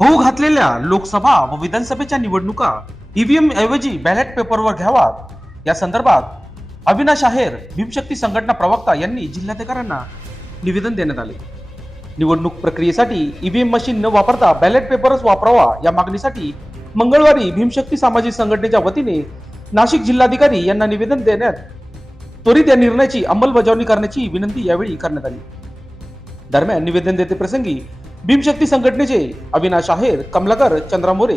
होऊ घातलेल्या लोकसभा व विधानसभेच्या निवडणुका ईव्हीएम ऐवजी बॅलेट पेपरवर घ्यावात. या संदर्भात अविनाश आहेर भीमशक्ती संघटना प्रवक्ता यांनी जिल्हाधिकाऱ्यांना निवेदन देण्यात आले. निवडणूक प्रक्रियेसाठी ईव्हीएम मशीन न वापरता बॅलेट पेपरच वापरावा या मागणीसाठी मंगळवारी भीमशक्ती सामाजिक संघटनेच्या वतीने नाशिक जिल्हाधिकारी यांना निवेदन देण्यात त्वरित या निर्णयाची अंमलबजावणी करण्याची विनंती यावेळी करण्यात आली. दरम्यान निवेदन देते प्रसंगी भीमशक्ती संघटनेचे अविनाश आहेर कमलाकर चंद्रा मोरे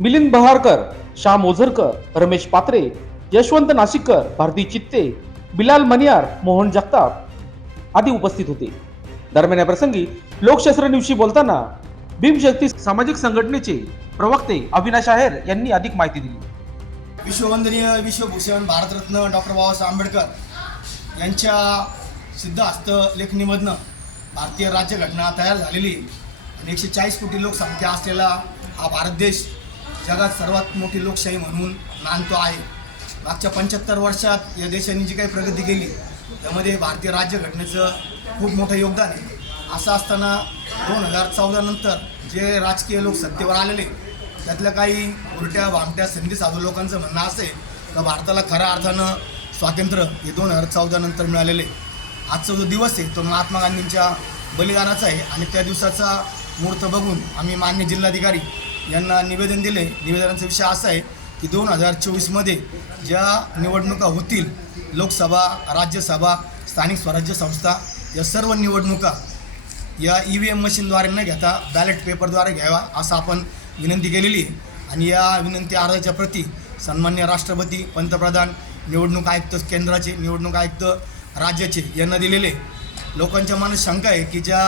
मिलिंद बहारकर श्याम मोझरकर रमेश पात्रे यशवंत नाशिककर भारती चित्ते बिलाल मनियार मोहन जगताप आदी उपस्थित होते. दरम्यान या प्रसंगी लोकशास्त्र न्यूजशी बोलताना भीमशक्ती सामाजिक संघटनेचे प्रवक्ते अविनाश आहेर यांनी अधिक माहिती दिली. विश्ववंदनीय विश्वभूषण भारतरत्न डॉक्टर बाबासाहेब आंबेडकर यांच्या सिद्धहस्त लेखणीमधनं भारतीय राज्यघटना तयार झालेली आणि एकशे चाळीस कोटी लोकसंख्या असलेला हा भारत देश जगात सर्वात मोठी लोकशाही म्हणून नांदतो आहे. मागच्या पंच्याहत्तर वर्षात या देशाने जी काही प्रगती केली त्यामध्ये भारतीय राज्यघटनेचं खूप मोठं योगदान आहे. असं असताना दोन हजार चौदानंतर जे राजकीय लोक सत्तेवर आलेले त्यातल्या काही उलट्या भामट्या संधी साधू लोकांचं म्हणणं असेल तर भारताला खऱ्या अर्थानं स्वातंत्र्य हे दोन हजार चौदानंतर मिळालेले आजचा जो दिवस आहे तो महात्मा गांधींच्या बलिदानाचा आहे. आणि त्या दिवसाचा मुहूर्त बघून आम्ही मान्य जिल्हाधिकारी यांना निवेदन दिले निवेदनाचा विषय असा आहे की दोन हजार चोवीसमध्ये ज्या निवडणुका होतील लोकसभा राज्यसभा स्थानिक स्वराज्य संस्था या सर्व निवडणुका या ई व्ही एम मशीनद्वारे न घेता बॅलेट पेपरद्वारे घ्यावा असं आपण विनंती केलेली आहे. आणि या विनंती अर्जाच्या प्रती सन्मान्य राष्ट्रपती पंतप्रधान निवडणूक आयुक्त केंद्राचे निवडणूक आयुक्त राज्याचे यांना दिलेले आहे. लोकांच्या मनात शंका आहे की ज्या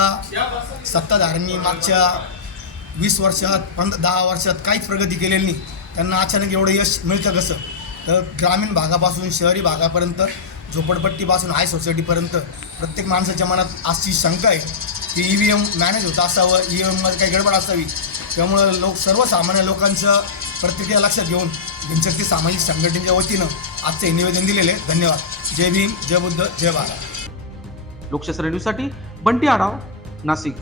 सत्ताधाऱ्यांनी मागच्या वीस वर्षात पंध दहा वर्षात काहीच प्रगती केलेली नाही त्यांना अचानक एवढं यश मिळतं कसं तर ग्रामीण भागापासून शहरी भागापर्यंत झोपडपट्टीपासून हाय सोसायटीपर्यंत प्रत्येक माणसाच्या मनात अशी शंका आहे की ई व्ही एम मॅनेज होत असावं ई व्ही एममध्ये काही गडबड असावी त्यामुळं लोक सर्वसामान्य लोकांचं प्रतिक्रिया लक्षात घेऊन भीमशक्ती सामाजिक संघटनेच्या वतीनं आजचे निवेदन दिलेले आहे. धन्यवाद. जय भीम जय बुद्ध जय भारत. लोकशास्त्र न्यूजसाठी बंटी आढाव नाशिक.